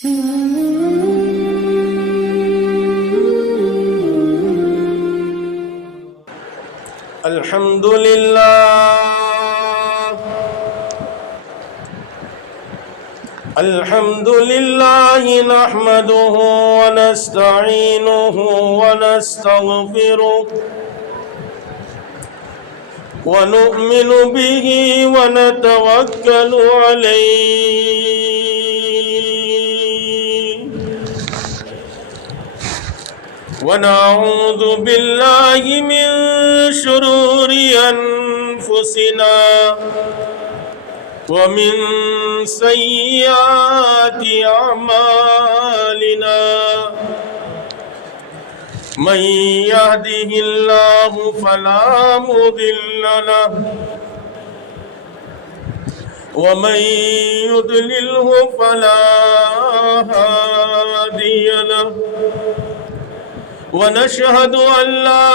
الحمد لله نحمده ونستعينه ونستغفره ونؤمن به ونتوكل عليه ونعوذ بالله من شرور أنفسنا ومن سيئات أعمالنا من يهده الله فلا مضل له ومن يضلله فلا هادي له ونشهد أن لا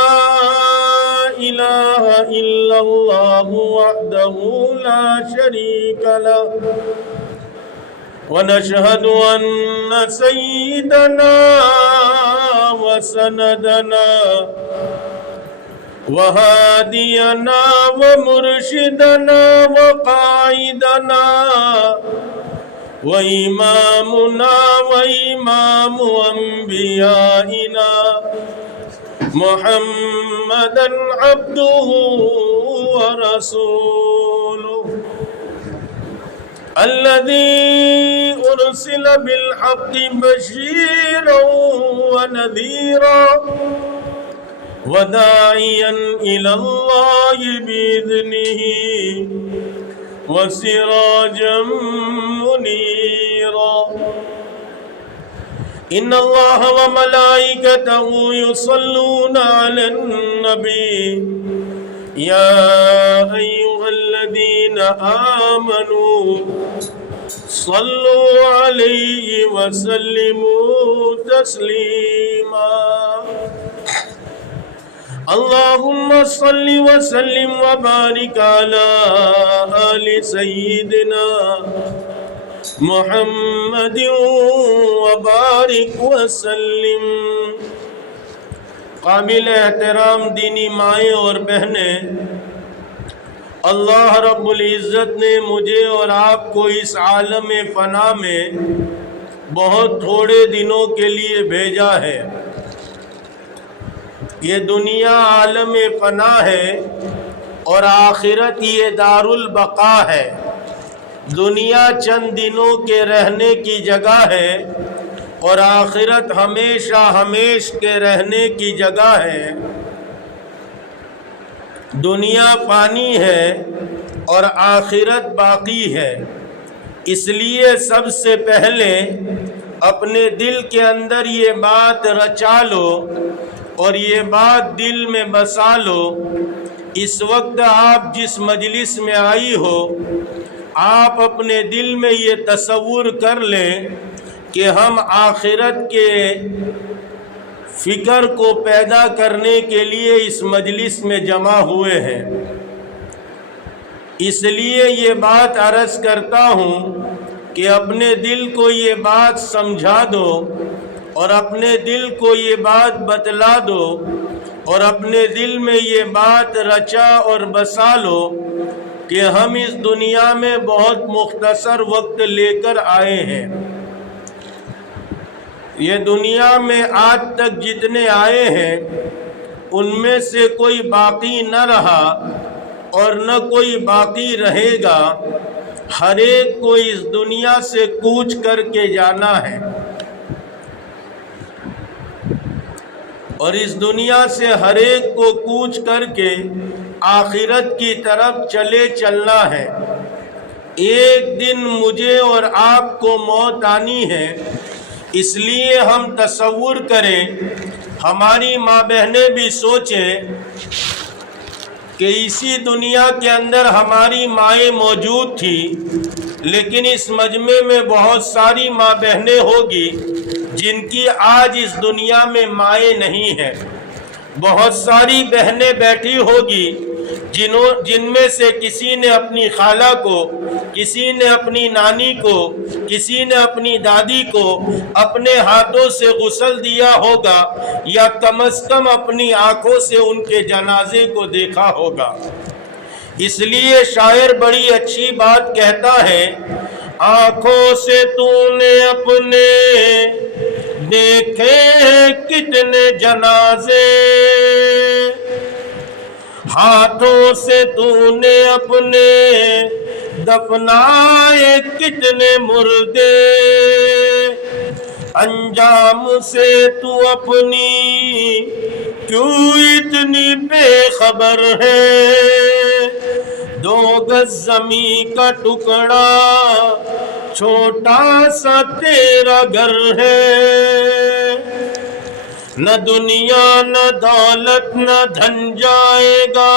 إله إلا الله وحده لا شريك له ونشهد أن سيدنا وسندنا وهادينا ومرشدنا وقائدنا وإمامنا وإمام أنبيائنا محمدا عبده ورسوله الذي أرسل بالحق بشيرا ونذيرا وداعيا إلى الله بإذنه وسراجا منيرا إن الله وملائكته يصلون على النبي يا أيها الذين آمنوا صلوا عليه وسلموا تسليما اللهم صل وسلم وبارك على آل سيدنا محمد وبارك وسلم۔ قابل احترام دینی مائیں اور بہنیں، اللہ رب العزت نے مجھے اور آپ کو اس عالم فنا میں بہت تھوڑے دنوں کے لیے بھیجا ہے۔ یہ دنیا عالم فنا ہے اور آخرت یہ دار البقا ہے۔ دنیا چند دنوں کے رہنے کی جگہ ہے اور آخرت ہمیشہ ہمیش کے رہنے کی جگہ ہے۔ دنیا فانی ہے اور آخرت باقی ہے، اس لیے سب سے پہلے اپنے دل کے اندر یہ بات رچا لو اور یہ بات دل میں بسا لو، اس وقت آپ جس مجلس میں آئی ہو، آپ اپنے دل میں یہ تصور کر لیں کہ ہم آخرت کے فکر کو پیدا کرنے کے لیے اس مجلس میں جمع ہوئے ہیں۔ اس لیے یہ بات عرض کرتا ہوں کہ اپنے دل کو یہ بات سمجھا دو اور اپنے دل کو یہ بات بتلا دو اور اپنے دل میں یہ بات رچا اور بسا لو کہ ہم اس دنیا میں بہت مختصر وقت لے کر آئے ہیں۔ یہ دنیا میں آج تک جتنے آئے ہیں ان میں سے کوئی باقی نہ رہا اور نہ کوئی باقی رہے گا۔ ہر ایک کو اس دنیا سے کوچ کر کے جانا ہے اور اس دنیا سے ہر ایک کو کوچ کر کے آخرت کی طرف چلنا ہے۔ ایک دن مجھے اور آپ کو موت آنی ہے، اس لیے ہم تصور کریں، ہماری ماں بہنیں بھی سوچیں کہ اسی دنیا کے اندر ہماری مائیں موجود تھی، لیکن اس مجمع میں بہت ساری ماں بہنیں ہوگی جن کی آج اس دنیا میں مائیں نہیں ہیں۔ بہت ساری بہنیں بیٹھی ہوگی جن میں سے کسی نے اپنی خالہ کو، کسی نے اپنی نانی کو، کسی نے اپنی دادی کو اپنے ہاتھوں سے غسل دیا ہوگا، یا کم از کم اپنی آنکھوں سے ان کے جنازے کو دیکھا ہوگا۔ اس لیے شاعر بڑی اچھی بات کہتا ہے، آنکھوں سے تو نے اپنے دیکھے کتنے جنازے، ہاتھوں سے تو نے اپنے دفنائے کتنے مردے، انجام سے تو اپنی کیوں اتنی بے خبر ہے، 2 گز زمین کا ٹکڑا چھوٹا سا تیرا گھر ہے، نہ دنیا نہ دولت نہ دھن جائے گا،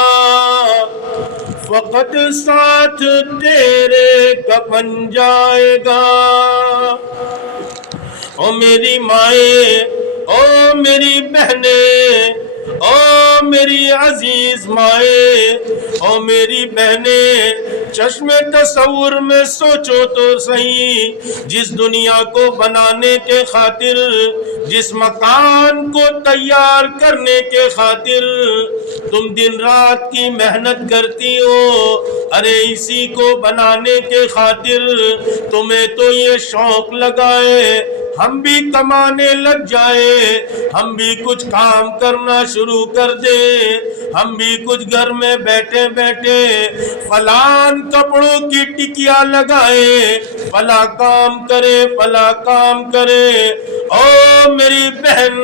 فقط ساتھ تیرے کفن جائے گا۔ او میری مائیں، او میری بہنیں، او میری عزیز مائیں، او میری بہنیں، چشم تصور میں سوچو تو صحیح، جس دنیا کو بنانے کے خاطر، جس مکان کو تیار کرنے کے خاطر تم دن رات کی محنت کرتی ہو، ارے اسی کو بنانے کے خاطر تمہیں تو یہ شوق لگائے ہم بھی کمانے لگ جائے، ہم بھی کچھ کام کرنا شروع کر دے، ہم بھی کچھ گھر میں بیٹھے بیٹھے فلان کپڑوں کی ٹکیا لگائے، فلاں کام کرے فلاں کام کرے۔ او میری بہن،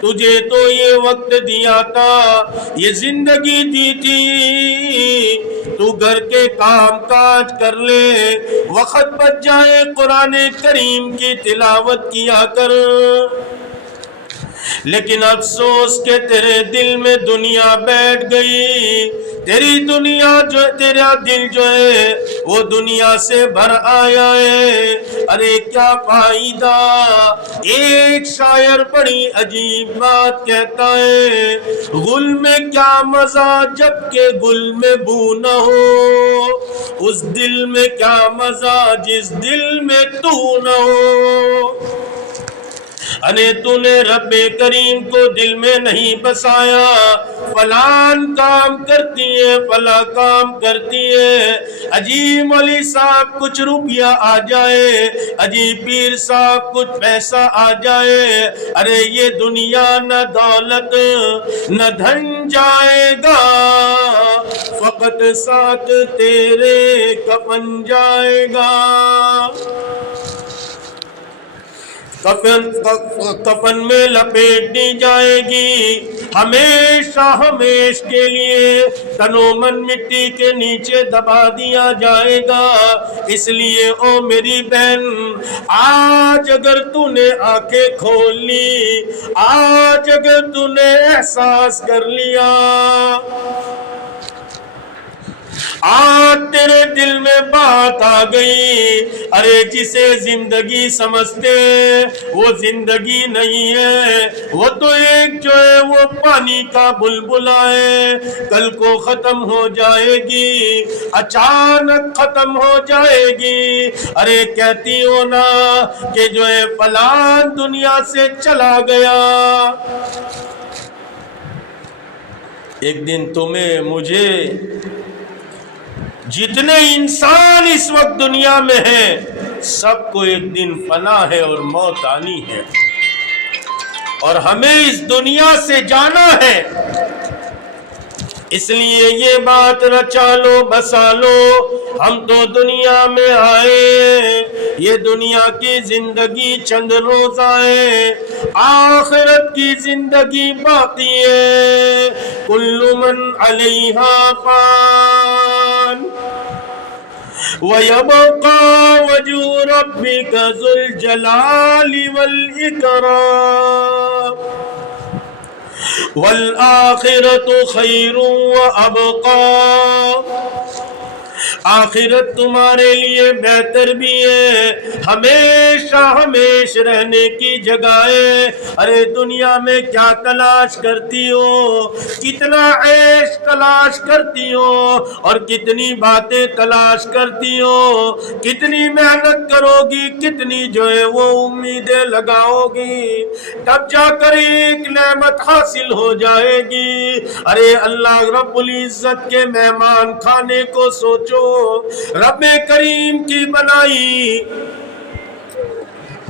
تجھے تو یہ وقت دیا تھا، یہ زندگی دی تھی، تو گھر کے کام کاج کر لے، وقت بچ جائے قرآن کریم کی تلاوت کیا کر۔ لیکن افسوس کہ تیرے دل میں دنیا بیٹھ گئی، تیری دنیا جو، تیرا دل جو ہے وہ دنیا سے بھر آیا ہے۔ ارے کیا فائدہ، ایک شاعر بڑی عجیب بات کہتا ہے، گل میں کیا مزہ جب کہ گل میں بو نہ ہو، اس دل میں کیا مزہ جس دل میں تو نہ ہو۔ ارے تو نے رب کریم کو دل میں نہیں بسایا، فلان کام کرتی ہے فلاں کام کرتی ہے، عجیب مولی صاحب کچھ روپیہ آ جائے، عجیب پیر صاحب کچھ پیسہ آ جائے، ارے یہ دنیا نہ دولت نہ دھن جائے گا، فقط ساتھ تیرے کفن جائے گا۔ کفن میں لپیٹ دی جائے گی، ہمیشہ ہمیش کے لیے تن و من مٹی کے نیچے دبا دیا جائے گا۔ اس لیے او میری بہن، آج اگر تو نے آنکھیں کھول لی، آج اگر تو نے احساس کر لیا، آج تیرے دل میں بات آ گئی، ارے جسے زندگی سمجھتے وہ زندگی نہیں ہے، وہ تو ایک جو ہے وہ پانی کا بلبلا ہے، کل کو ختم ہو جائے گی، اچانک ختم ہو جائے گی۔ ارے کہتی ہو نا کہ جو ہے فلان دنیا سے چلا گیا، ایک دن تمہیں مجھے، جتنے انسان اس وقت دنیا میں ہیں سب کو ایک دن فنا ہے اور موت آنی ہے، اور ہمیں اس دنیا سے جانا ہے۔ اس لیے یہ بات رچا لو بسا لو، ہم تو دنیا میں آئے، یہ دنیا کی زندگی چند روزہ ہے، آخرت کی زندگی باقی ہے۔ کل من علیہا فان وَيَبْقَى وَجْهُ رَبِّكَ ذُو الْجَلَالِ وَالْإِكْرَامِ وَالْآخِرَةُ خَيْرٌ وَأَبْقَى آخرت تمہارے لیے بہتر بھی ہے، ہمیشہ ہمیش رہنے کی جگہ ہے۔ ارے دنیا میں کیا تلاش کرتی ہو، کتنا عیش تلاش کرتی ہو، اور کتنی باتیں تلاش کرتی ہو، کتنی محنت کرو گی، کتنی جو ہے وہ امیدیں لگاؤ گی، تب جا کر ایک نعمت حاصل ہو جائے گی۔ ارے اللہ رب العزت کے مہمان کھانے کو سوچو، رب کریم کی بنائی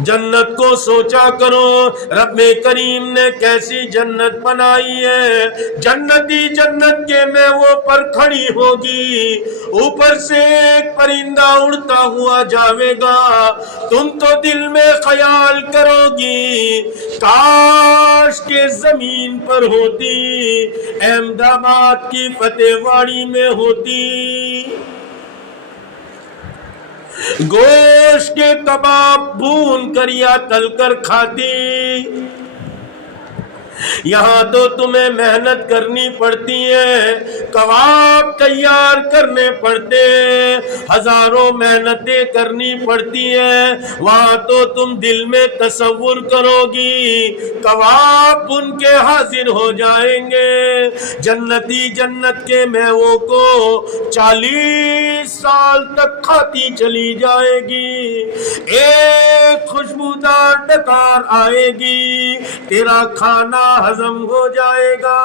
جنت کو سوچا کرو، رب کریم نے کیسی جنت بنائی ہے۔ جنتی جنت کے میووں پر کھڑی ہوگی، اوپر سے ایک پرندہ اڑتا ہوا جاوے گا، تم تو دل میں خیال کرو گی کاش کے زمین پر ہوتی، احمد آباد کی فتح واڑی میں ہوتی، گوشت کے کباب بھون کر یا تل کر کھاتی۔ یہاں تو تمہیں محنت کرنی پڑتی ہے، کباب تیار کرنے پڑتے ہیں، ہزاروں محنتیں کرنی پڑتی ہیں، وہاں تو تم دل میں تصور کرو گی کباب بن کے حاضر ہو جائیں گے۔ جنتی جنت کے میووں کو 40 سال تک کھاتی چلی جائے گی، ایک خوشبودار ڈکار آئے گی، تیرا کھانا ہضم ہو جائے گا۔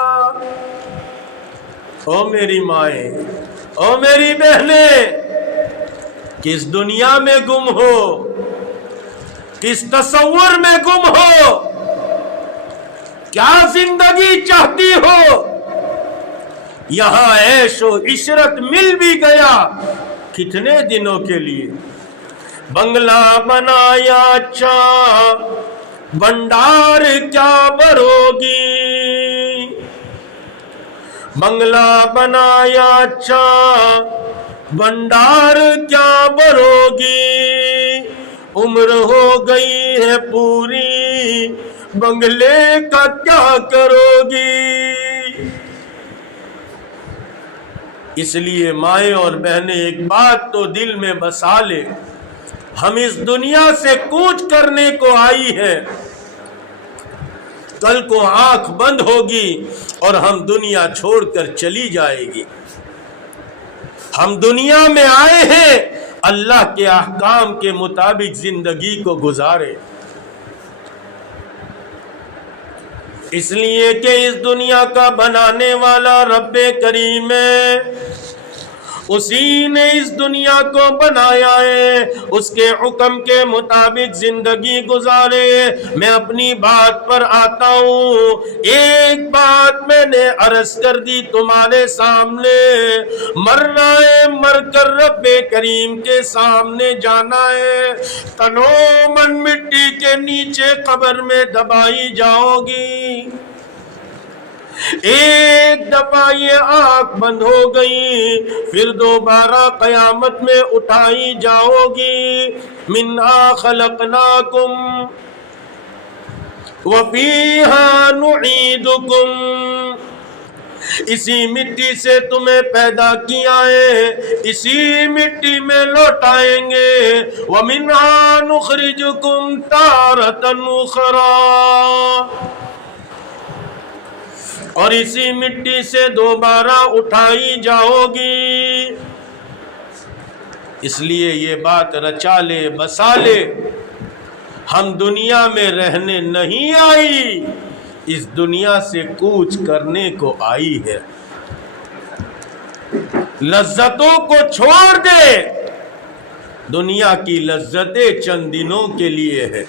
او میری مائیں، او میری بہنیں، کس دنیا میں گم ہو، کس تصور میں گم ہو، کیا زندگی چاہتی ہو؟ یہاں عیش و عشرت مل بھی گیا کتنے دنوں کے لیے، بنگلہ بنایا اچھا بنڈار کیا بھرو گی، بنگلہ بنایا اچھا بنڈار کیا بھرو گی، عمر ہو گئی ہے پوری بنگلے کا کیا کرو گی۔ اس لیے مائیں اور بہنیں ایک بات تو دل میں بسا لے، ہم اس دنیا سے کوچ کرنے کو آئی ہے، کل کو آنکھ بند ہوگی اور ہم دنیا چھوڑ کر چلی جائے گی۔ ہم دنیا میں آئے ہیں اللہ کے احکام کے مطابق زندگی کو گزارے، اس لیے کہ اس دنیا کا بنانے والا رب کریم ہے، اسی نے اس دنیا کو بنایا ہے، اس کے حکم کے مطابق زندگی گزارے۔ میں اپنی بات پر آتا ہوں، ایک بات میں نے عرض کر دی تمہارے سامنے، مرنا ہے، مر کر رب کریم کے سامنے جانا ہے، تنو من مٹی کے نیچے قبر میں دبائی جاؤ گی، ایک دفعہ یہ آنکھ بند ہو گئی، پھر دوبارہ قیامت میں اٹھائی جاؤ گی۔ منہا خلقناکم وفیہا نعیدکم، اسی مٹی سے تمہیں پیدا کیا ہے، اسی مٹی میں لوٹائیں گے، ومنہا نخرجکم تارۃ اخری، اور اسی مٹی سے دوبارہ اٹھائی جاؤ گی۔ اس لیے یہ بات رچا لے بسا لے، ہم دنیا میں رہنے نہیں آئی، اس دنیا سے کوچ کرنے کو آئی ہے۔ لذتوں کو چھوڑ دے، دنیا کی لذتیں چند دنوں کے لیے ہے،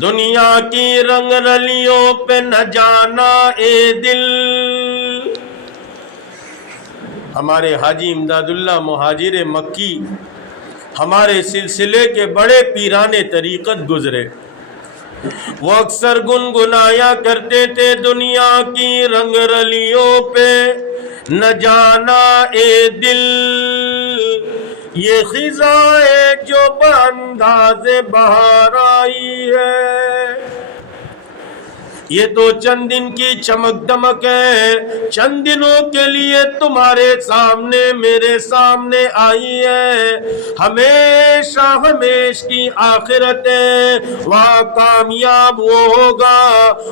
دنیا کی رنگ رلیوں پہ نہ جانا اے دل۔ ہمارے حاجی امداد اللہ مہاجر مکی ہمارے سلسلے کے بڑے پیران طریقت گزرے، وہ اکثر گنگنایا کرتے تھے، دنیا کی رنگ رلیوں پہ نہ جانا اے دل، یہ خزاں ہے جو بانداز بہار آئی ہے، یہ تو چند دن کی چمک دمک ہے، چند دنوں کے لیے تمہارے سامنے میرے سامنے آئی ہے، ہمیشہ ہمیش کی آخرت ہے، وہاں کامیاب وہ ہوگا،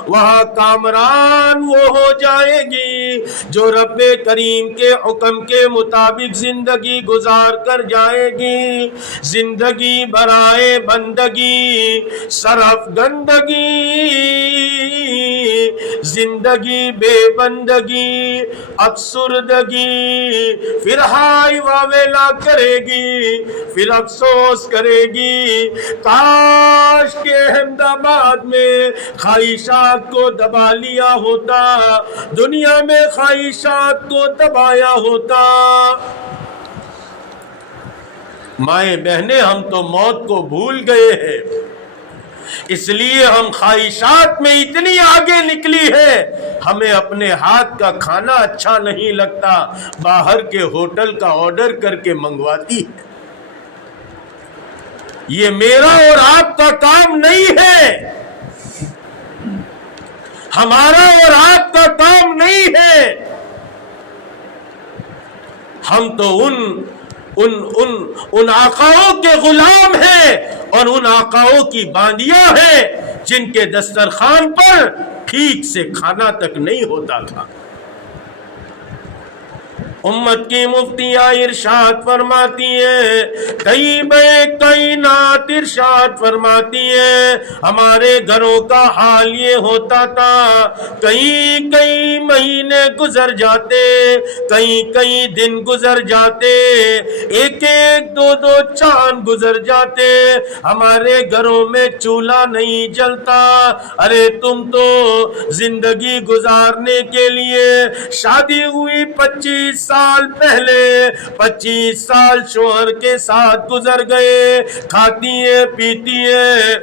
وہاں کامران وہ ہو جائے گی جو رب کریم کے حکم کے مطابق زندگی گزار کر جائے گی۔ زندگی برائے بندگی صرف گندگی، زندگی بے بندگی افسردگی، پھر ہائی واویلا کرے گی، پھر افسوس کرے گی، کاش کہ احمد آباد میں خواہشات کو دبا لیا ہوتا، دنیا میں خواہشات کو دبایا ہوتا۔ مائیں بہنیں، ہم تو موت کو بھول گئے ہیں، اس لیے ہم خواہشات میں اتنی آگے نکلی ہے، ہمیں اپنے ہاتھ کا کھانا اچھا نہیں لگتا، باہر کے ہوٹل کا آرڈر کر کے منگواتی ہے۔ یہ میرا اور آپ کا کام نہیں ہے، ہمارا اور آپ کا کام نہیں ہے۔ ہم تو ان آقاؤں کے غلام ہیں اور ان آقاؤں کی باندیاں ہیں جن کے دسترخوان پر ٹھیک سے کھانا تک نہیں ہوتا تھا۔ امت کی مفتیاں ارشاد فرماتی ہیں، کئی بے کائنات ارشاد فرماتی ہیں، ہمارے گھروں کا حال یہ ہوتا تھا، کئی مہینے گزر جاتے، کئی دن گزر جاتے، ایک دو چاند گزر جاتے، ہمارے گھروں میں چولہا نہیں جلتا۔ ارے تم تو زندگی گزارنے کے لیے شادی ہوئی 25 سال پہلے، 25 سال شوہر کے ساتھ گزر گئے، کھاتی ہے پیتی ہے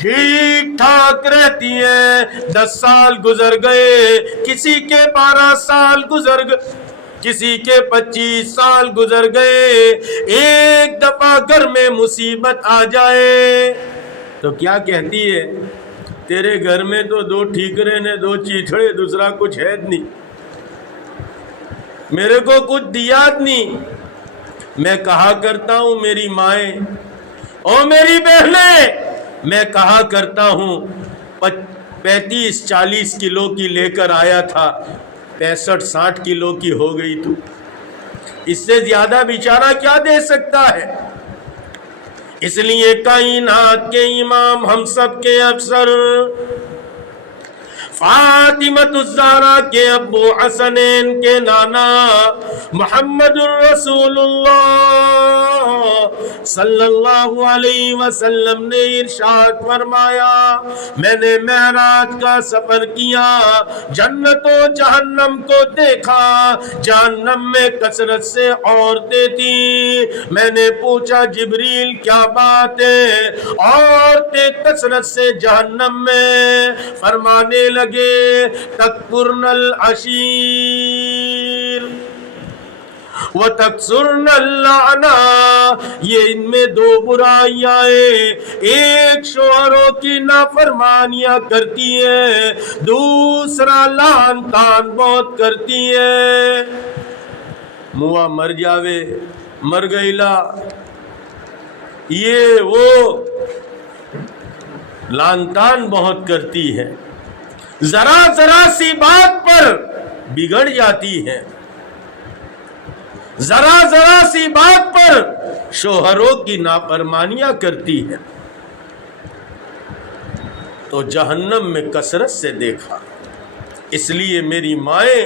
ٹھیک ٹھاک رہتی ہے، 10 سال گزر گئے، کسی کے 12 سال گزر گئے، کسی کے 25 سال گزر گئے، ایک دفعہ گھر میں مصیبت آ جائے تو کیا کہتی ہے؟ تیرے گھر میں تو 2 ٹھیکرے نے 2 چیچڑے، دوسرا کچھ ہے نہیں، میرے کو کچھ دیا نہیں۔ میں کہا کرتا ہوں میری مائیں اور میری بہنیں، میں کہا کرتا ہوں 35-40 کلو کی لے کر آیا تھا، 65-60 کلو کی ہو گئی، تو اس سے زیادہ بیچارہ کیا دے سکتا ہے؟ اس لیے کائنات کے امام، ہم سب کے افسر، فاطمۃ الزہرا کے ابو حسنین کے نانا محمد الرسول اللہ صلی اللہ علیہ وسلم نے ارشاد فرمایا، میں نے معراج کا سفر کیا، جنت و جہنم کو دیکھا، جہنم میں کثرت سے عورتیں تھیں، میں نے پوچھا جبریل کیا بات ہے؟ عورتیں کثرت سے جہنم میں، فرمانے لگے تکفرن العشیر وتکثرن اللعنہ، یہ ان میں 2 برائیاں ہیں، ایک شوہروں کی نافرمانیاں کرتی ہے، دوسرا لعن طعن بہت کرتی ہے۔ موا مر جاوے، مر گئیلا، یہ وہ لعن طعن بہت کرتی ہے، ذرا سی بات پر بگڑ جاتی ہے، ذرا سی بات پر شوہروں کی نافرمانیاں کرتی ہے، تو جہنم میں کثرت سے دیکھا۔ اس لیے میری مائیں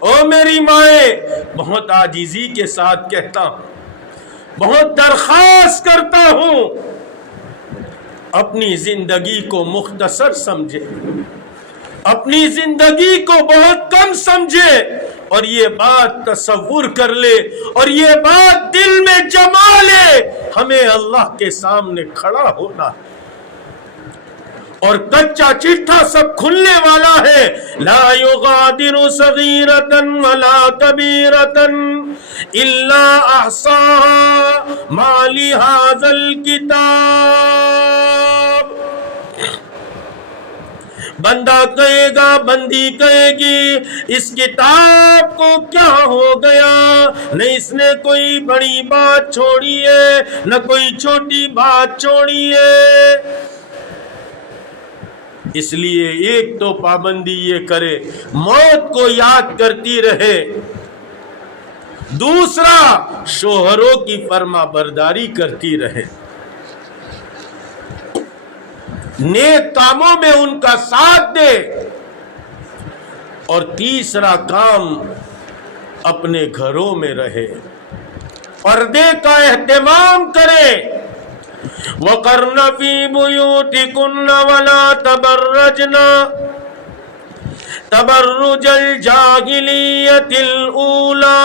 او میری مائیں، بہت عاجزی کے ساتھ کہتا ہوں، بہت درخواست کرتا ہوں، اپنی زندگی کو مختصر سمجھے، اپنی زندگی کو بہت کم سمجھے، اور یہ بات تصور کر لے اور یہ بات دل میں جما لے، ہمیں اللہ کے سامنے کھڑا ہونا ہے اور کچا چٹھا سب کھلنے والا ہے۔ لا یغادر صغیرۃ ولا کبیرۃ الا احصاها ما لهذا الکتاب بندہ کہے گا، بندی کہے گی، اس کتاب کو کیا ہو گیا؟ نہ اس نے کوئی بڑی بات چھوڑی ہے نہ کوئی چھوٹی بات چھوڑی ہے۔ اس لیے ایک تو پابندی یہ کرے، موت کو یاد کرتی رہے، دوسرا شوہروں کی فرما برداری کرتی رہے، نیک کاموں میں ان کا ساتھ دے، اور تیسرا کام اپنے گھروں میں رہے، پردے کا اہتمام کرے۔ وَقَرْنَ فِي بُيُوتِكُنَّ وَلَا تَبَرَّجْنَ تَبَرُّجَ الْجَاهِلِيَّةِ الْأُولَىٰ،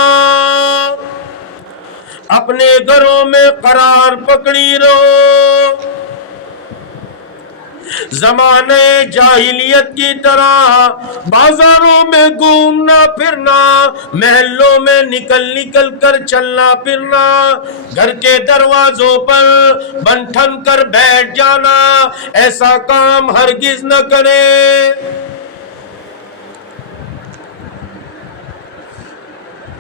اپنے گھروں میں قرار پکڑی رہو، زمانہ جاہلیت کی طرح بازاروں میں گھومنا پھرنا، محلوں میں نکل کر چلنا پھرنا، گھر کے دروازوں پر بن ٹھن کر بیٹھ جانا، ایسا کام ہرگز نہ کرے۔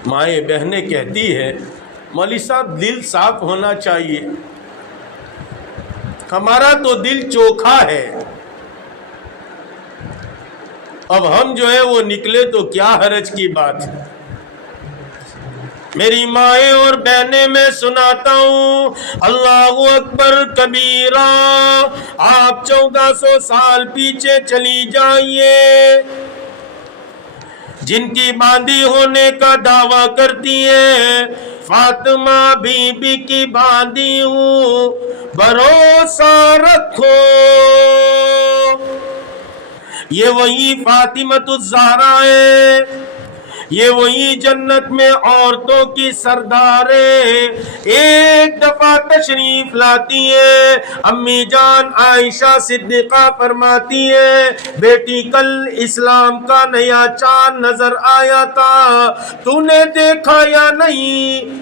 مائیں بہنیں کہتی ہے، مولوی صاحب دل صاف ہونا چاہیے، ہمارا تو دل چوکھا ہے، اب ہم جو ہے وہ نکلے تو کیا حرج کی بات ہے۔ میری مائیں اور بہنیں میں سناتا ہوں، اللہ اکبر کبیرہ، آپ 1400 سال پیچھے چلی جائیے، جن کی باندھی ہونے کا دعویٰ کرتی ہیں، فاطمہ بی بی کی باندھی ہوں، بھروسہ رکھو، یہ وہی فاطمۃ الزہرا ہے، یہ وہی جنت میں عورتوں کی سردار ہے۔ ایک دفعہ تشریف لاتی ہے، امی جان عائشہ صدیقہ فرماتی ہے، بیٹی کل اسلام کا نیا چاند نظر آیا تھا، تو نے دیکھا یا نہیں؟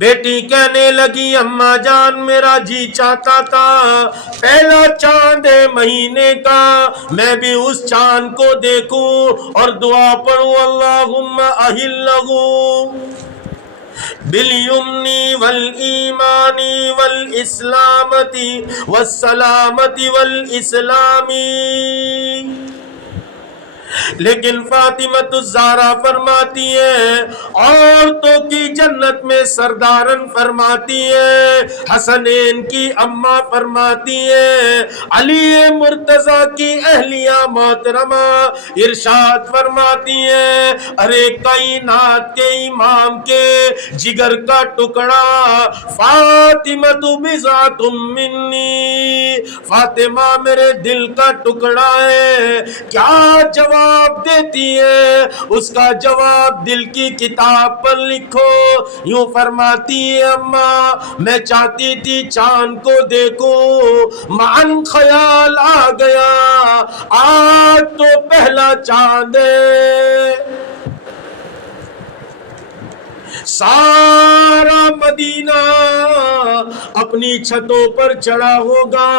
بیٹی کہنے لگی، اماں جان میرا جی چاہتا تھا پہلا چاند ہے مہینے کا، میں بھی اس چاند کو دیکھوں اور دعا پڑھوں، اللہم اہلہ بالیمن والایمان والاسلامۃ والسلامۃ والاسلام۔ لیکن فاطمۃ الزہرا فرماتی ہے، عورتوں کی جنت میں سردارن فرماتی ہے، حسنین کی اماں فرماتی ہے، علی مرتضیٰ کی اہلیہ محترمہ ارشاد فرماتی ہے، ارے کائنات کے امام کے جگر کا ٹکڑا فاطمۃ بضعۃ منی، فاطمہ میرے دل کا ٹکڑا ہے۔ کیا جواب دیتی ہے؟ اس کا جواب دل کی کتاب پر لکھو۔ یوں فرماتی ہے، اماں میں چاہتی تھی چاند کو دیکھوں، معاً خیال آ گیا آج تو پہلا چاند ہے۔ سارا مدینہ اپنی چھتوں پر چڑھا ہوگا،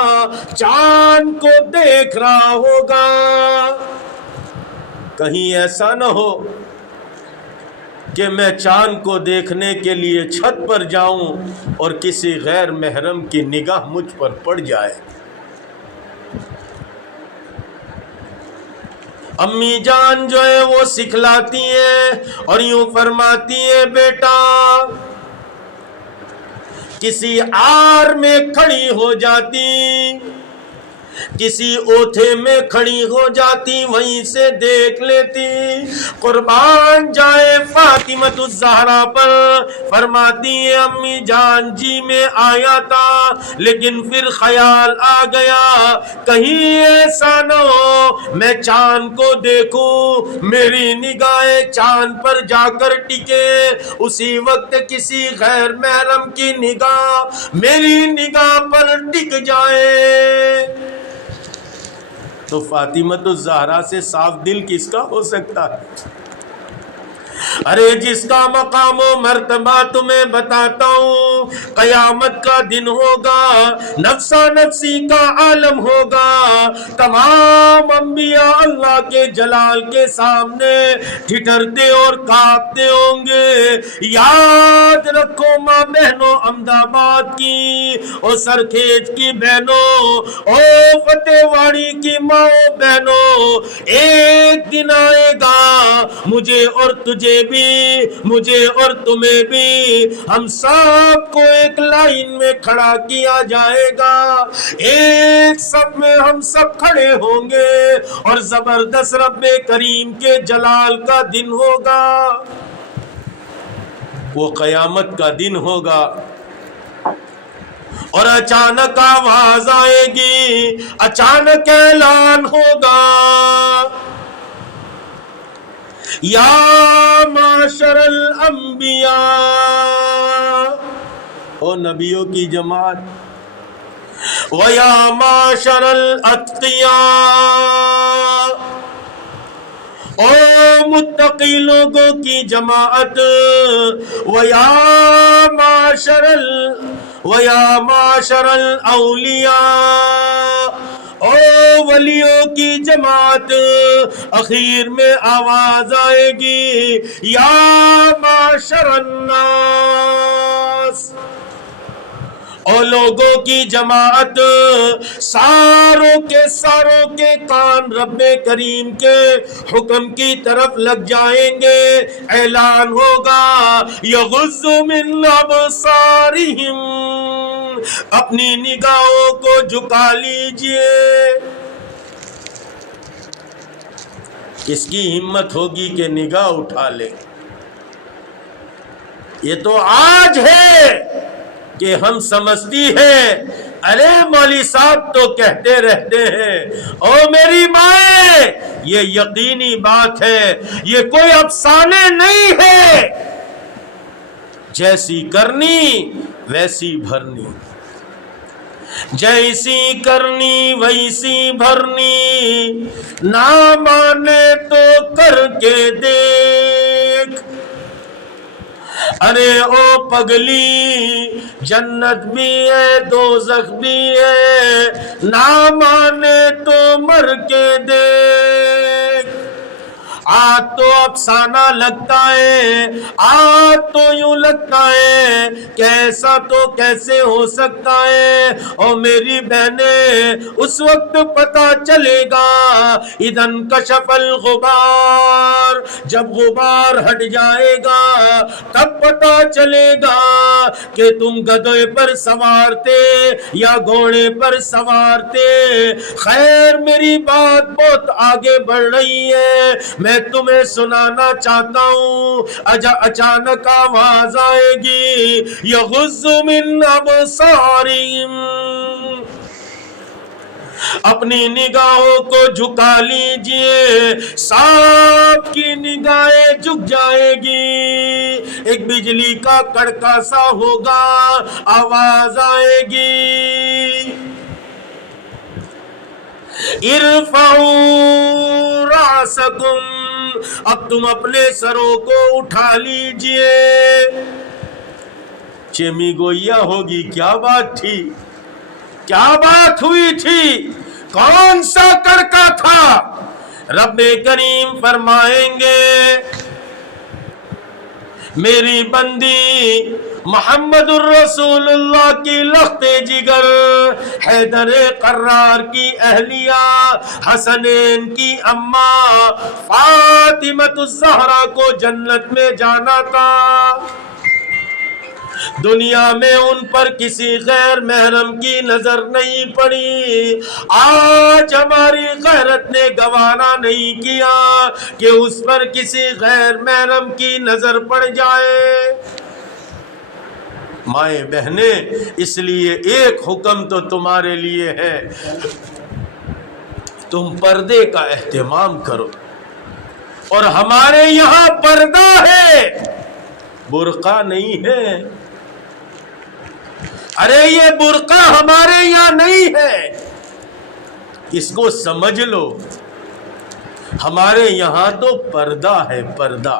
چاند کو دیکھ رہا ہوگا، کہیں ایسا نہ ہو کہ میں چاند کو دیکھنے کے لیے چھت پر جاؤں اور کسی غیر محرم کی نگاہ مجھ پر پڑ جائے۔ امی جان جو ہے وہ سکھلاتی ہیں اور یوں فرماتی ہیں، بیٹا کسی آر میں کھڑی ہو جاتی، کسی اوتھے میں کھڑی ہو جاتی، وہیں سے دیکھ لیتی، قربان جائے فاطمۃ الزہرا پر۔ فرماتی ہے، امی جان جی میں آیا تھا لیکن پھر خیال آ گیا کہیں ایسا نہ ہو میں چاند کو دیکھوں، میری نگاہیں چاند پر جا کر ٹکے، اسی وقت کسی غیر محرم کی نگاہ میری نگاہ پر ٹک جائے۔ تو فاطمۃ الزہرا سے صاف دل کس کا ہو سکتا ہے؟ ارے جس کا مقام و مرتبہ تمہیں بتاتا ہوں، قیامت کا دن ہوگا، نفسا نفسی کا عالم ہوگا، تمام انبیاء اللہ کے جلال کے سامنے ٹھٹھرتے اور کانپتے ہوں گے۔ یاد رکھو ماں بہنوں احمدآباد کی اور سرکھیج کی بہنوں، او فتح واڑی کی ماں بہنوں، ایک دن آئے گا مجھے اور تجھے بھی، مجھے اور تمہیں بھی، ہم سب کو ایک لائن میں کھڑا کیا جائے گا، ایک صف میں ہم سب کھڑے ہوں گے اور زبردست رب کریم کے جلال کا دن ہوگا، وہ قیامت کا دن ہوگا، اور اچانک آواز آئے گی، اچانک اعلان ہوگا، یا معاشر الانبیاء، او نبیوں کی جماعت، ویا معاشر الاتقیاء، او متقی لوگوں کی جماعت، ویا معاشر الاولیاء، او ولیوں کی جماعت، اخیر میں آواز آئے گی، یا معاشر الناس، اور لوگوں کی جماعت، ساروں کے کان رب کریم کے حکم کی طرف لگ جائیں گے، اعلان ہوگا، یغض من ابصارہم، اپنی نگاہوں کو جھکا لیجئے۔ کس کی ہمت ہوگی کہ نگاہ اٹھا لے؟ یہ تو آج ہے کہ ہم سمجھتی ہیں، ارے مولوی صاحب تو کہتے رہتے ہیں، او میری مائیں، یہ یقینی بات ہے، یہ کوئی افسانے نہیں ہے، جیسی کرنی ویسی بھرنی، جیسی کرنی ویسی بھرنی، نہ مانے تو کر کے دیکھ، ارے او پگلی، جنت بھی ہے دوزخ بھی ہے، نہ مانے تو مر کے دیکھ۔ آج تو افسانہ لگتا ہے، آج تو یوں لگتا ہے کہ ایسا تو کیسے ہو سکتا ہے، اور میری بہنیں اس وقت پتہ چلے گا، اذا انکشف الغبار، جب غبار ہٹ جائے گا تب پتہ چلے گا کہ تم گدھے پر سوار تھے یا گھوڑے پر سوار تھے۔ خیر میری بات بہت آگے بڑھ رہی ہے، میں تمہیں سنانا چاہتا ہوں، اچانک آواز آئے گی، یغض من ابصارہم، اپنی نگاہوں کو جھکا لیجئے، سب کی نگاہیں جھک جائے گی، ایک بجلی کا کڑکا سا ہوگا، آواز آئے گی، ارفعوا رأسکم، اب تم اپنے سروں کو اٹھا لیجئے۔ چیمی گویا ہوگی، کیا بات تھی، کیا بات ہوئی تھی، کون سا کڑکا تھا؟ رب کریم فرمائیں گے، میری بندی محمد الرسول اللہ کی لخت جگر، حیدر قرار کی اہلیہ، حسنین کی اماں فاطمۃ الزہرا کو جنت میں جانا تھا، دنیا میں ان پر کسی غیر محرم کی نظر نہیں پڑی، آج ہماری غیرت نے گوارا نہیں کیا کہ اس پر کسی غیر محرم کی نظر پڑ جائے۔ مائیں بہنیں، اس لیے ایک حکم تو تمہارے لیے ہے، تم پردے کا اہتمام کرو، اور ہمارے یہاں پردہ ہے، برقع نہیں ہے، ارے یہ برقع ہمارے یہاں نہیں ہے، اس کو سمجھ لو، ہمارے یہاں تو پردہ ہے، پردہ،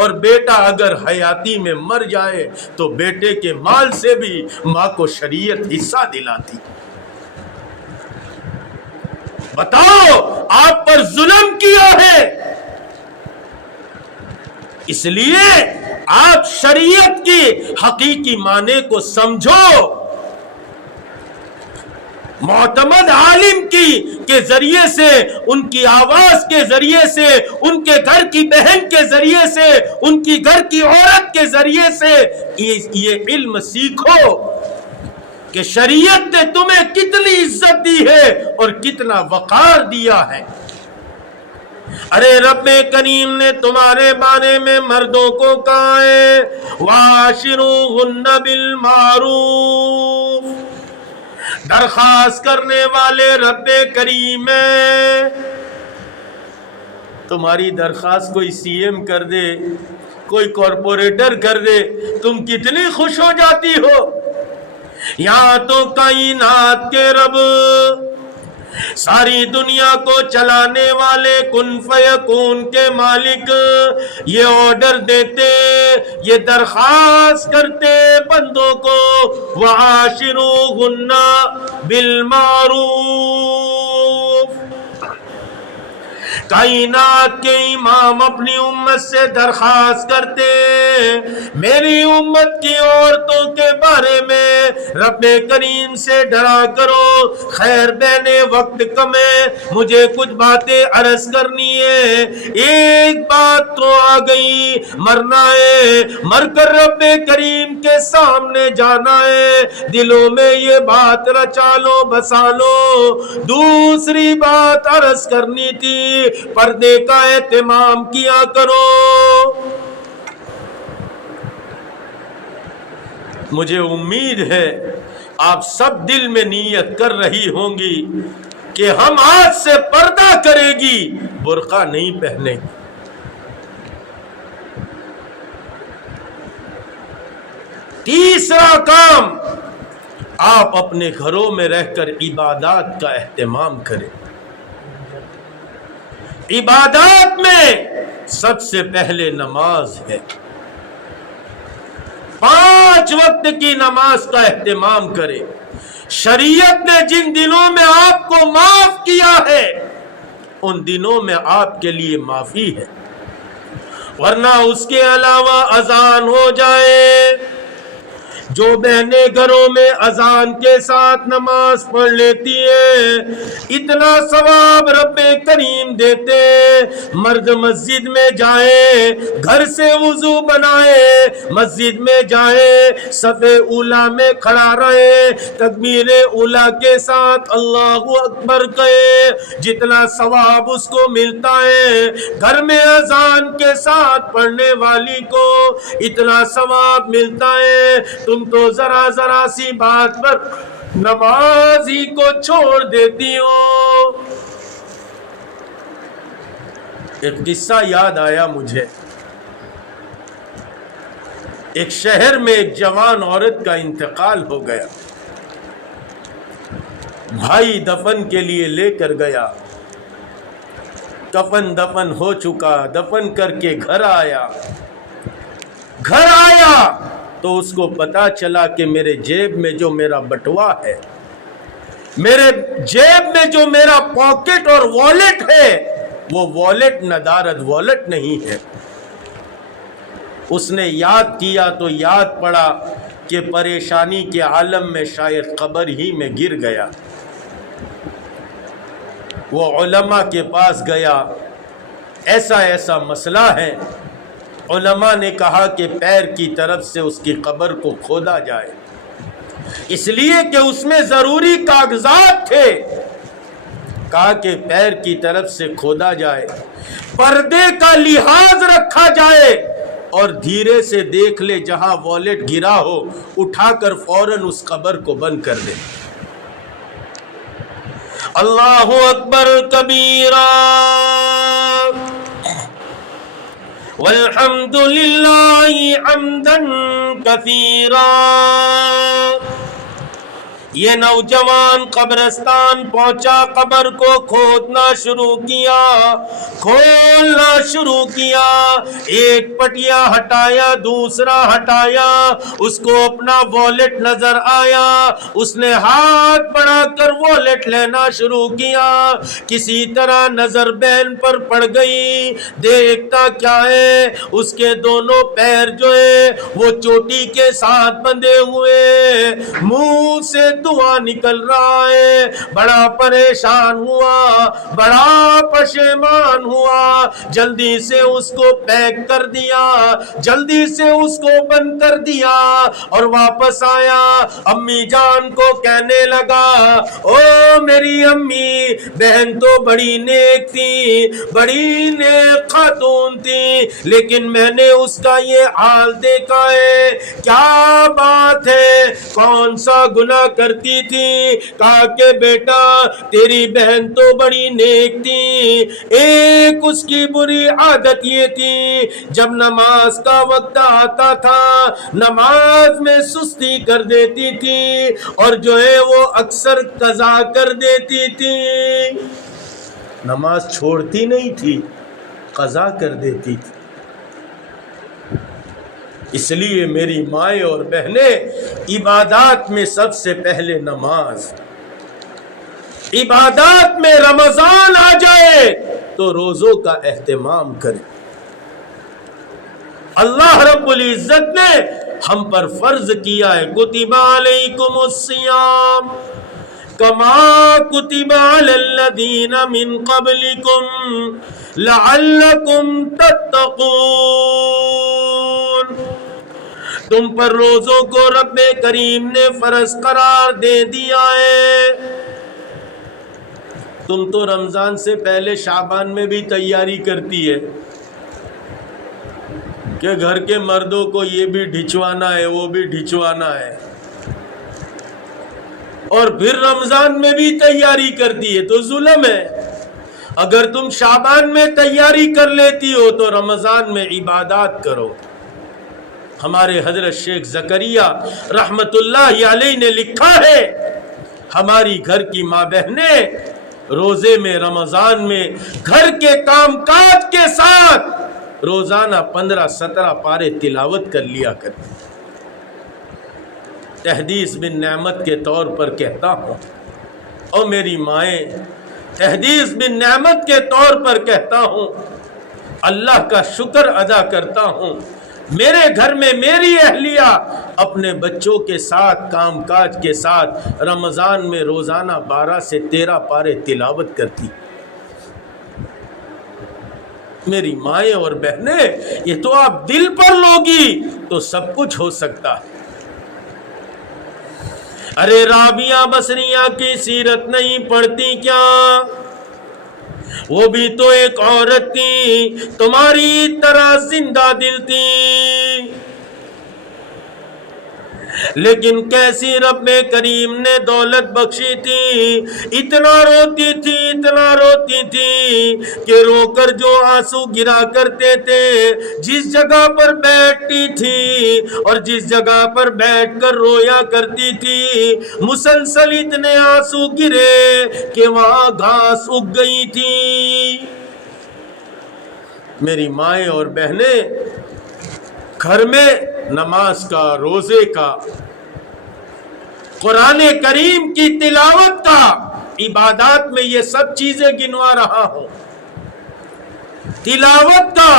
اور بیٹا اگر حیاتی میں مر جائے تو بیٹے کے مال سے بھی ماں کو شریعت حصہ دلاتی. بتاؤ آپ پر ظلم کیا ہے. اس لیے آپ شریعت کی حقیقی معنی کو سمجھو. معتمد عالم کے ذریعے سے، ان کی آواز کے ذریعے سے، ان کے گھر کی بہن کے ذریعے سے، ان کی گھر کی عورت کے ذریعے سے یہ علم سیکھو کہ شریعت نے تمہیں کتنی عزت دی ہے اور کتنا وقار دیا ہے. ارے رب کریم نے تمہارے بارے میں مردوں کو کہا ہے وَعَاشِرُوهُنَّ بِالْمَعْرُوفِ. درخواست کرنے والے رب کریم ہے. تمہاری درخواست کوئی سی ایم کر دے، کوئی کارپوریٹر کر دے، تم کتنی خوش ہو جاتی ہو. یہاں تو کائنات کے رب، ساری دنیا کو چلانے والے کن فیکون کے مالک یہ آرڈر دیتے، یہ درخواست کرتے بندوں کو وَعَاشِرُوهُنَّ بِالْمَعْرُوفِ. کائنات کے امام اپنی امت سے درخواست کرتے میری امت کی عورتوں کے بارے میں رب کریم سے ڈرا کرو. خیر بہنے وقت کم ہے، مجھے کچھ باتیں عرض کرنی ہے. ایک بات تو آ گئی، مرنا ہے، مر کر رب کریم کے سامنے جانا ہے. دلوں میں یہ بات رچا لو، بسا لو. دوسری بات عرض کرنی تھی، پردے کا اہتمام کیا کرو. مجھے امید ہے آپ سب دل میں نیت کر رہی ہوں گی کہ ہم آج سے پردہ کرے گی، برقع نہیں پہنے گی. تیسرا کام، آپ اپنے گھروں میں رہ کر عبادات کا اہتمام کریں. عبادات میں سب سے پہلے نماز ہے. 5 وقت کی نماز کا اہتمام کرے. شریعت نے جن دنوں میں آپ کو معاف کیا ہے ان دنوں میں آپ کے لیے معافی ہے، ورنہ اس کے علاوہ اذان ہو جائے. جو بہنیں گھروں میں اذان کے ساتھ نماز پڑھ لیتی ہیں اتنا ثواب رب کریم دیتے. مرد مسجد میں جائے، گھر سے وضو بنائے، مسجد میں جائے، صف اولا میں کھڑا رہے، تکبیر اولا کے ساتھ اللہ اکبر کہے، جتنا ثواب اس کو ملتا ہے گھر میں اذان کے ساتھ پڑھنے والی کو اتنا ثواب ملتا ہے. تم تو ذرا سی بات پر نماز ہی کو چھوڑ دیتی ہو. ایک قصہ یاد آیا مجھے. ایک شہر میں ایک جوان عورت کا انتقال ہو گیا. بھائی دفن کے لیے لے کر گیا. کفن دفن ہو چکا، دفن کر کے گھر آیا تو اس کو پتا چلا کہ میرے جیب میں جو میرا بٹوا ہے، میرے جیب میں جو میرا پاکٹ اور والیٹ ہے، وہ والیٹ ندارد والیٹ نہیں ہے. اس نے یاد کیا تو یاد پڑا کہ پریشانی کے عالم میں شاید قبر ہی میں گر گیا. وہ علماء کے پاس گیا، ایسا مسئلہ ہے. علماء نے کہا کہ پیر کی طرف سے اس کی قبر کو کھودا جائے، اس لیے کہ اس میں ضروری کاغذات تھے. کہا کہ پیر کی طرف سے کھودا جائے، پردے کا لحاظ رکھا جائے اور دھیرے سے دیکھ لے جہاں والیٹ گرا ہو اٹھا کر فوراً اس قبر کو بند کر دے. اللہ اکبر کبیرہ والحمد للہ حمدا کثیرا. یہ نوجوان قبرستان پہنچا، قبر کو کھودنا شروع کیا، کھولنا شروع کیا، ایک پٹیا ہٹایا، دوسرا ہٹایا، اس کو اپنا والیٹ نظر آیا، اس نے ہاتھ بڑھا کر والیٹ لینا شروع کیا، کسی طرح نظر بہن پر پڑ گئی، دیکھتا کیا ہے، اس کے دونوں پیر جو ہے وہ چوٹی کے ساتھ بندھے ہوئے، منہ سے دعا نکل رہا ہے، بڑا پریشان ہوا، بڑا پشیمان ہوا، جلدی سے اس کو پیک کر دیا، جلدی سے اس کو بند کر دیا اور واپس آیا، امی جان کو کہنے لگا، او میری امی، بہن تو بڑی نیک تھی، بڑی نیک خاتون تھی، لیکن میں نے اس کا یہ حال دیکھا ہے، کیا بات ہے، کون سا گناہ کرتی تھی؟ کہا کہ بیٹا تیری بہن تو بڑی نیک تھی، ایک اس کی بری عادت یہ تھی، جب نماز کا وقت آتا تھا نماز میں سستی کر دیتی تھی اور جو ہے وہ اکثر قضا کر دیتی تھی، نماز چھوڑتی نہیں تھی، قضا کر دیتی تھی۔ اس لیے میری مائیں اور بہنیں، عبادات میں سب سے پہلے نماز، عبادات میں رمضان آ جائے تو روزوں کا اہتمام کریں۔ اللہ رب العزت نے ہم پر فرض کیا ہے، کتب علیکم الصیام کما کتب علی الذین من قبلکم لعلکم تتقون، تم پر روزوں کو رب کریم نے فرض قرار دے دیا ہے۔ تم تو رمضان سے پہلے شعبان میں بھی تیاری کرتی ہے کہ گھر کے مردوں کو یہ بھی ڈھچوانا ہے، وہ بھی ڈھچوانا ہے، اور پھر رمضان میں بھی تیاری کرتی ہے، تو ظلم ہے۔ اگر تم شعبان میں تیاری کر لیتی ہو تو رمضان میں عبادات کرو۔ ہمارے حضرت شیخ زکریا رحمت اللہ علیہ نے لکھا ہے، ہماری گھر کی ماں بہنیں روزے میں، رمضان میں گھر کے کام کاج کے ساتھ روزانہ 15-17 پارے تلاوت کر لیا کرتے۔ تحدیث بن نعمت کے طور پر کہتا ہوں، او میری مائیں، تحدیث بن نعمت کے طور پر کہتا ہوں، اللہ کا شکر ادا کرتا ہوں، میرے گھر میں میری اہلیہ اپنے بچوں کے ساتھ، کام کاج کے ساتھ رمضان میں روزانہ 12 سے 13 پارے تلاوت کرتی۔ میری مائیں اور بہنیں، یہ تو آپ دل پر لوگی تو سب کچھ ہو سکتا ہے۔ ارے رابعہ بصریہ کی سیرت نہیں پڑھتی کیا؟ وہ بھی تو ایک عورت تھی، تمہاری طرح زندہ دل تھی، لیکن کیسی رب کریم نے دولت بخشی تھی، اتنا روتی تھی، اتنا روتی تھی کہ رو کر جو آنسو گرا کرتے تھے، جس جگہ پر بیٹھتی تھی اور جس جگہ پر بیٹھ کر رویا کرتی تھی، مسلسل اتنے آنسو گرے کہ وہاں گھاس اگ گئی تھی۔ میری مائیں اور بہنیں، گھر میں نماز کا، روزے کا، قرآن کریم کی تلاوت کا، عبادات میں یہ سب چیزیں گنوا رہا ہوں۔ تلاوت کا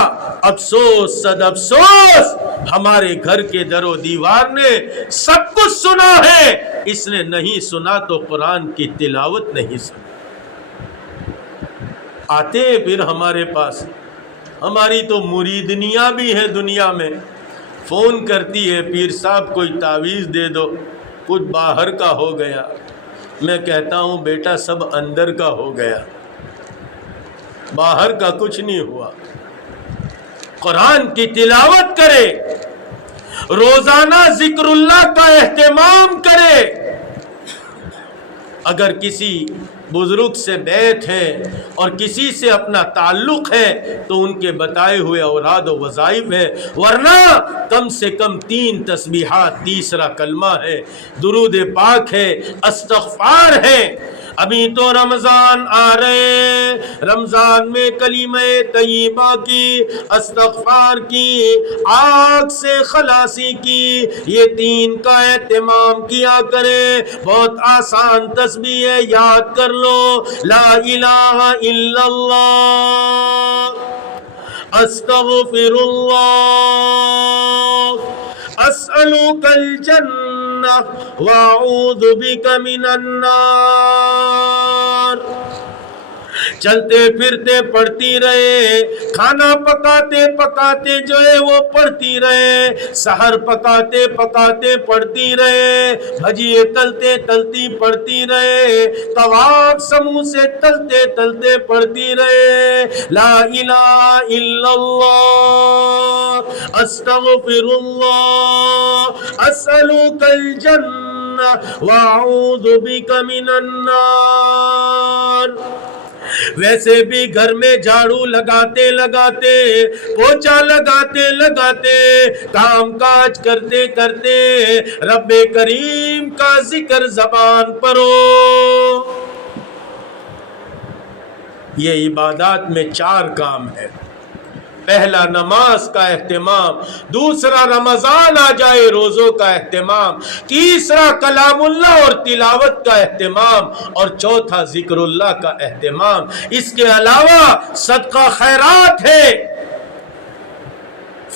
افسوس، صد افسوس، ہمارے گھر کے در و دیوار نے سب کچھ سنا ہے، اس نے نہیں سنا تو قرآن کی تلاوت نہیں سنا۔ آتے پھر ہمارے پاس، ہماری تو مریدنیاں بھی ہیں دنیا میں، فون کرتی ہے، پیر صاحب کوئی تعویذ دے دو، کچھ باہر کا ہو گیا۔ میں کہتا ہوں بیٹا سب اندر کا ہو گیا، باہر کا کچھ نہیں ہوا۔ قرآن کی تلاوت کرے، روزانہ ذکر اللہ کا اہتمام کرے، اگر کسی بزرگ سے بیعت ہے اور کسی سے اپنا تعلق ہے تو ان کے بتائے ہوئے اوراد و وظائف ہے، ورنہ کم سے کم 3 تسبیحات، تیسرا کلمہ ہے، درود پاک ہے، استغفار ہے۔ ابھی تو رمضان آ رہے، رمضان میں کلمہ طیبہ کی، استغفار کی، آگ سے خلاصی کی، یہ 3 کا اہتمام کیا کرے۔ بہت آسان تسبیح ہے، یاد کر لو، لا الہ الا اللہ، استغفر اللہ، اسألک الجنہ واعوذ بک من النار۔ چلتے پھرتے پڑھتی رہے، کھانا پکاتے پکاتے جو ہے وہ پڑھتی رہے، سحر پکاتے پکاتے پڑھتی رہے، بھجیے تلتے تلتی پڑھتی رہے، کباب سموسے تلتے تلتے پڑھتی رہے، لا الہ الا اللہ، استغفر اللہ، اسألک الجنہ واعوذ بک من النار۔ ویسے بھی گھر میں جھاڑو لگاتے لگاتے، پوچھا لگاتے لگاتے، کام کاج کرتے کرتے رب کریم کا ذکر زبان پر ہو۔ یہ عبادات میں 4 کام ہے۔ پہلا نماز کا اہتمام، دوسرا رمضان آ جائے روزوں کا اہتمام، تیسرا کلام اللہ اور تلاوت کا اہتمام، اور چوتھا ذکر اللہ کا اہتمام۔ اس کے علاوہ صدقہ خیرات ہے،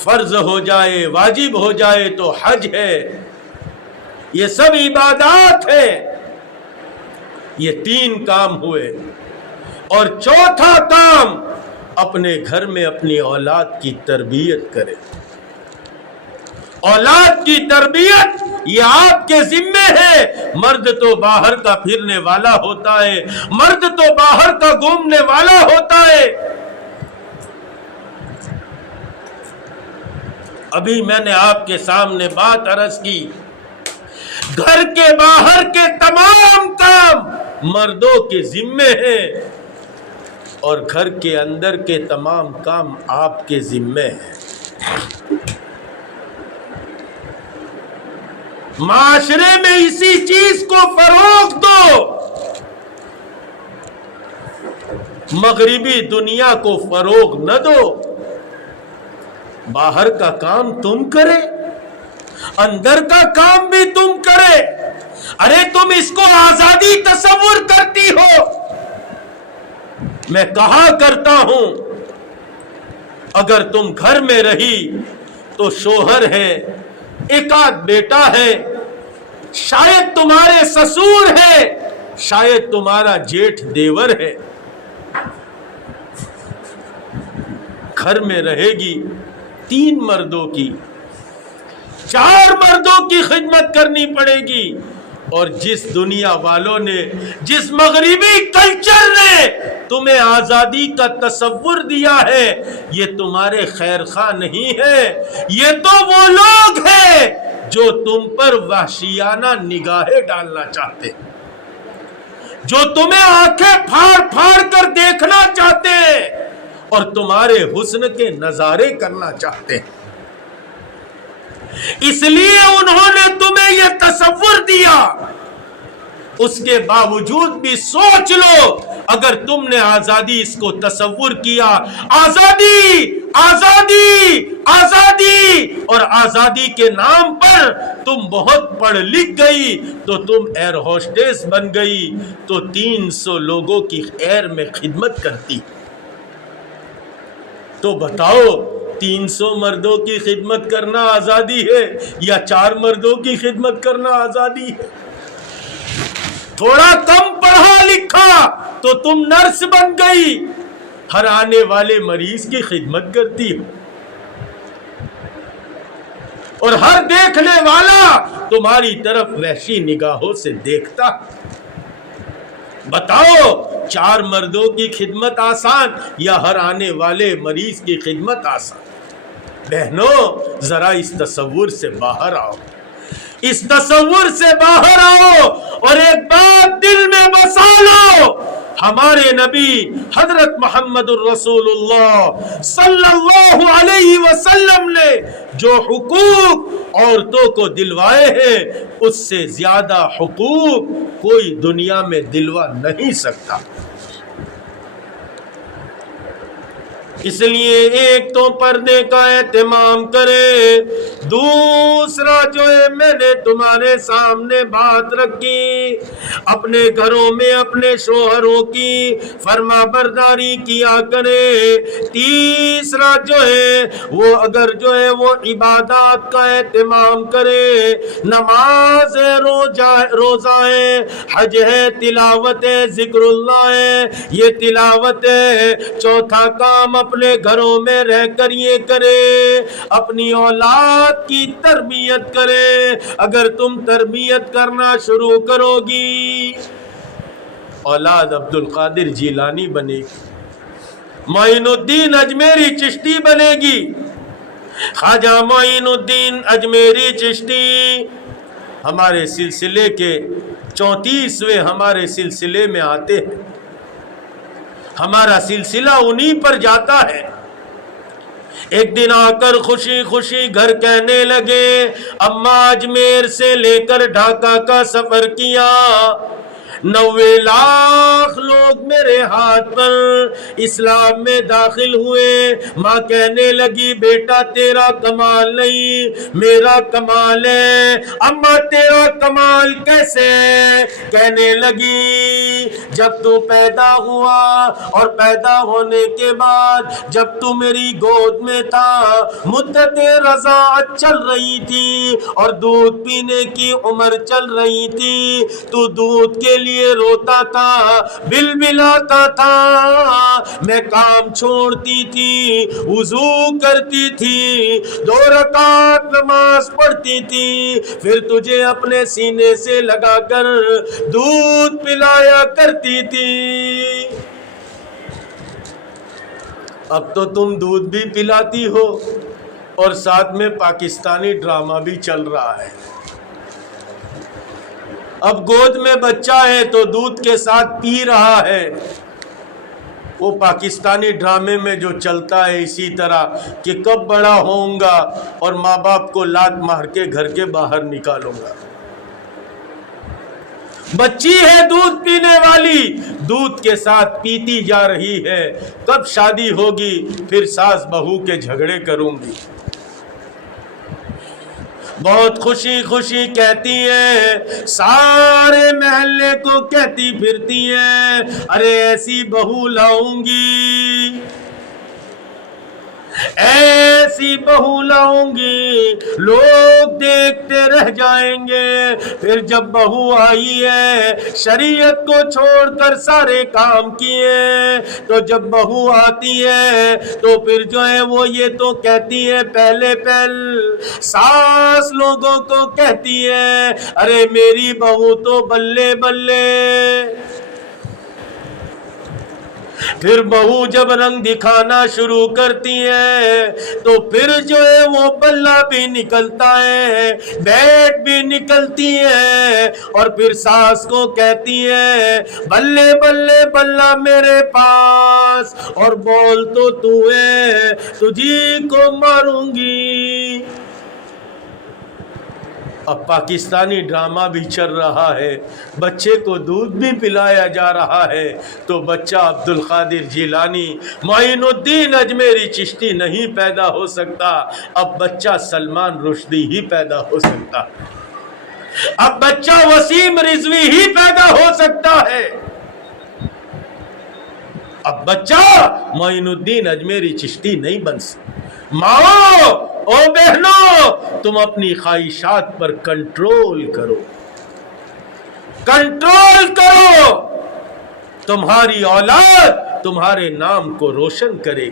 فرض ہو جائے، واجب ہو جائے تو حج ہے، یہ سب عبادات ہے۔ یہ 3 کام ہوئے، اور چوتھا کام اپنے گھر میں اپنی اولاد کی تربیت کرے۔ اولاد کی تربیت یہ آپ کے ذمے ہے۔ مرد تو باہر کا پھرنے والا ہوتا ہے، مرد تو باہر کا گھومنے والا ہوتا ہے۔ ابھی میں نے آپ کے سامنے بات عرض کی، گھر کے باہر کے تمام کام مردوں کے ذمے ہیں، اور گھر کے اندر کے تمام کام آپ کے ذمے ہیں۔ معاشرے میں اسی چیز کو فروغ دو، مغربی دنیا کو فروغ نہ دو۔ باہر کا کام تم کرے، اندر کا کام بھی تم کرے۔ ارے تم اس کو آزادی تصور کرتی ہو؟ میں کہا کرتا ہوں، اگر تم گھر میں رہی تو شوہر ہے، ایک آدھ بیٹا ہے، شاید تمہارے سسور ہے، شاید تمہارا جیٹھ دیور ہے، گھر میں رہے گی 3 مردوں کی، 4 مردوں کی خدمت کرنی پڑے گی۔ اور جس دنیا والوں نے، جس مغربی کلچر نے تمہیں آزادی کا تصور دیا ہے، یہ تمہارے خیر خواہ نہیں ہے، یہ تو وہ لوگ ہیں جو تم پر وحشیانہ نگاہیں ڈالنا چاہتے، جو تمہیں آنکھیں پھاڑ پھاڑ کر دیکھنا چاہتے اور تمہارے حسن کے نظارے کرنا چاہتے ہیں۔ اس لیے انہوں نے تمہیں یہ تصور دیا۔ اس کے باوجود بھی سوچ لو، اگر تم نے آزادی اس کو تصور کیا، آزادی آزادی آزادی، اور آزادی کے نام پر تم بہت پڑھ لکھ گئی تو تم ایئر ہوسٹس بن گئی، تو 300 لوگوں کی ایئر میں خدمت کرتی۔ تو بتاؤ، 300 مردوں کی خدمت کرنا آزادی ہے یا 4 مردوں کی خدمت کرنا آزادی ہے؟ تھوڑا کم پڑھا لکھا تو تم نرس بن گئی، ہر آنے والے مریض کی خدمت کرتی ہو، اور ہر دیکھنے والا تمہاری طرف وحشی نگاہوں سے دیکھتا۔ بتاؤ، 4 مردوں کی خدمت آسان یا ہر آنے والے مریض کی خدمت آسان؟ بہنوں، ذرا اس تصور سے باہر آؤ۔ اس تصور سے باہر آؤ اور ایک بات دل میں بسا لو، ہمارے نبی حضرت محمد الرسول اللہ صلی اللہ علیہ وسلم نے جو حقوق عورتوں کو دلوائے ہیں اس سے زیادہ حقوق کوئی دنیا میں دلوا نہیں سکتا۔ اس لیے ایک تو پردے کا اہتمام کرے، دوسرا جو ہے میں نے تمہارے سامنے بات رکھی، اپنے گھروں میں اپنے شوہروں کی فرما برداری کیا کرے، تیسرا جو ہے وہ اگر جو ہے وہ عبادات کا اہتمام کرے، نماز ہے، روزہ ہے، حج ہے، تلاوت ہے، ذکر اللہ ہے، یہ تلاوت ہے۔ چوتھا کام اپنے گھروں میں رہ کر یہ کرے، اپنی اولاد کی تربیت کرے۔ اگر تم تربیت کرنا شروع کرو گی، اولاد عبد القادر جیلانی بنے گی، معین الدین اجمیری چشتی بنے گی، خواجہ معین الدین اجمیری چشتی ہمارے سلسلے کے 34ویں ہمارے سلسلے میں آتے ہیں، ہمارا سلسلہ انہی پر جاتا ہے۔ ایک دن آ کر خوشی خوشی گھر کہنے لگے، اماں اجمیر سے لے کر ڈھاکہ کا سفر کیا، 90 لاکھ لوگ میرے ہاتھ پر اسلام میں داخل ہوئے۔ ماں کہنے لگی بیٹا تیرا کمال نہیں میرا کمال ہے۔ اماں تیرا کمال کیسے؟ کہنے لگی جب تو پیدا ہوا اور پیدا ہونے کے بعد جب تو میری گود میں تھا، مدت رضاعت چل رہی تھی اور دودھ پینے کی عمر چل رہی تھی، تو دودھ کے لیے روتا تھا، بلبلاتا تھا، میں کام چھوڑتی تھی، وضو کرتی تھی، 2 رکعت نماز پڑھتی تھی، پھر تجھے اپنے سینے سے لگا کر دودھ پلایا کرتی تھی۔ اب تو تم دودھ بھی پلاتی ہو اور ساتھ میں پاکستانی ڈرامہ بھی چل رہا ہے۔ اب گود میں بچہ ہے تو دودھ کے ساتھ پی رہا ہے۔ وہ پاکستانی ڈرامے میں جو چلتا ہے اسی طرح کہ کب بڑا ہوں گا اور ماں باپ کو لات مار کے گھر کے باہر نکالوں گا۔ بچی ہے دودھ پینے والی، دودھ کے ساتھ پیتی جا رہی ہے، کب شادی ہوگی پھر ساس بہو کے جھگڑے کروں گی۔ بہت خوشی خوشی کہتی ہے، سارے محلے کو کہتی پھرتی ہے، ارے ایسی بہو لاؤں گی، ایسی بہو لاؤں گی، لوگ دیکھتے رہ جائیں گے۔ پھر جب بہو آئی ہے، شریعت کو چھوڑ کر سارے کام کیے، تو جب بہو آتی ہے تو پھر جو ہے وہ یہ تو کہتی ہے، پہلے ساس لوگوں کو کہتی ہے، ارے میری بہو تو بلے بلے۔ پھر بہو جب رنگ دکھانا شروع کرتی ہے تو پھر جو ہے وہ بلہ بھی نکلتا ہے، بیٹ بھی نکلتی ہے، اور پھر ساس کو کہتی ہے، بلے بلے بلہ میرے پاس، اور بول تو ہے تجھی کو ماروں گی۔ اب پاکستانی ڈرامہ بھی چل رہا ہے، بچے کو دودھ بھی پلایا جا رہا ہے، تو بچہ عبد القادر جیلانی معین الدین اجمیری چشتی نہیں پیدا ہو سکتا، اب بچہ سلمان رشدی ہی پیدا ہو سکتا، اب بچہ وسیم رضوی ہی پیدا ہو سکتا ہے، اب بچہ معین الدین اجمیری چشتی نہیں بن سکتا۔ ماں او بہنوں، تم اپنی خواہشات پر کنٹرول کرو، کنٹرول کرو، تمہاری اولاد تمہارے نام کو روشن کرے گی۔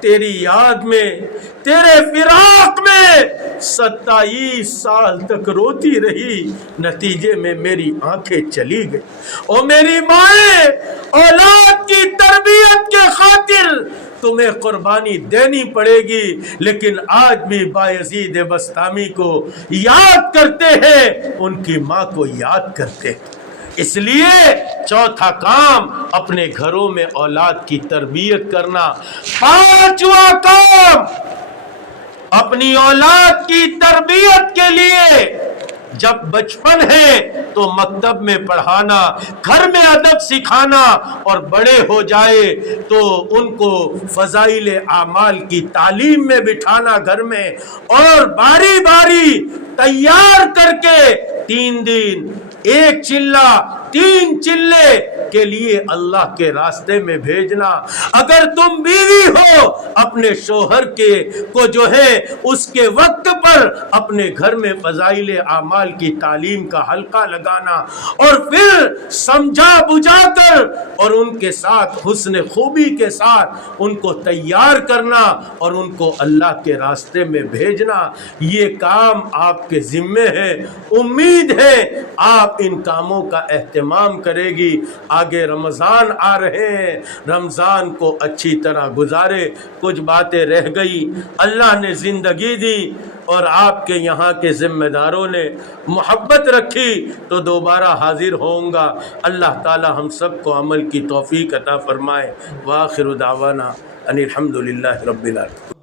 تیری یاد میں، تیرے فراق میں 27 سال تک روتی رہی، نتیجے میں میری آنکھیں چلی گئی۔ اور میری مائیں، اولاد کی تربیت کے خاطر تمہیں قربانی دینی پڑے گی، لیکن آج بھی بایزید بسطامی کو یاد کرتے ہیں، ان کی ماں کو یاد کرتے ہیں۔ اس لیے چوتھا کام اپنے گھروں میں اولاد کی تربیت کرنا۔ پانچواں کام اپنی اولاد کی تربیت کے لیے جب بچپن ہے تو مکتب میں پڑھانا، گھر میں ادب سکھانا، اور بڑے ہو جائے تو ان کو فضائل اعمال کی تعلیم میں بٹھانا گھر میں، اور باری باری تیار کر کے 3 دن 1 چلہ 3 چلے کے لیے اللہ کے راستے میں بھیجنا۔ اگر تم بیوی ہو، اپنے شوہر کے کو جو ہے اس کے وقت پر اپنے گھر میں فضائل اعمال کی تعلیم کا حلقہ لگانا، اور پھر سمجھا بجھا کر اور ان کے ساتھ حسن خوبی کے ساتھ ان کو تیار کرنا اور ان کو اللہ کے راستے میں بھیجنا۔ یہ کام آپ کے ذمے ہے۔ امید ہے آپ ان کاموں کا اہتمام کرے گی۔ آگے رمضان آ رہے ہیں، رمضان کو اچھی طرح گزارے۔ کچھ باتیں رہ گئی، اللہ نے زندگی دی اور آپ کے یہاں کے ذمہ داروں نے محبت رکھی تو دوبارہ حاضر ہوں گا۔ اللہ تعالی ہم سب کو عمل کی توفیق عطا فرمائے۔ وآخر دعوانا ان الحمد للہ رب العالمین۔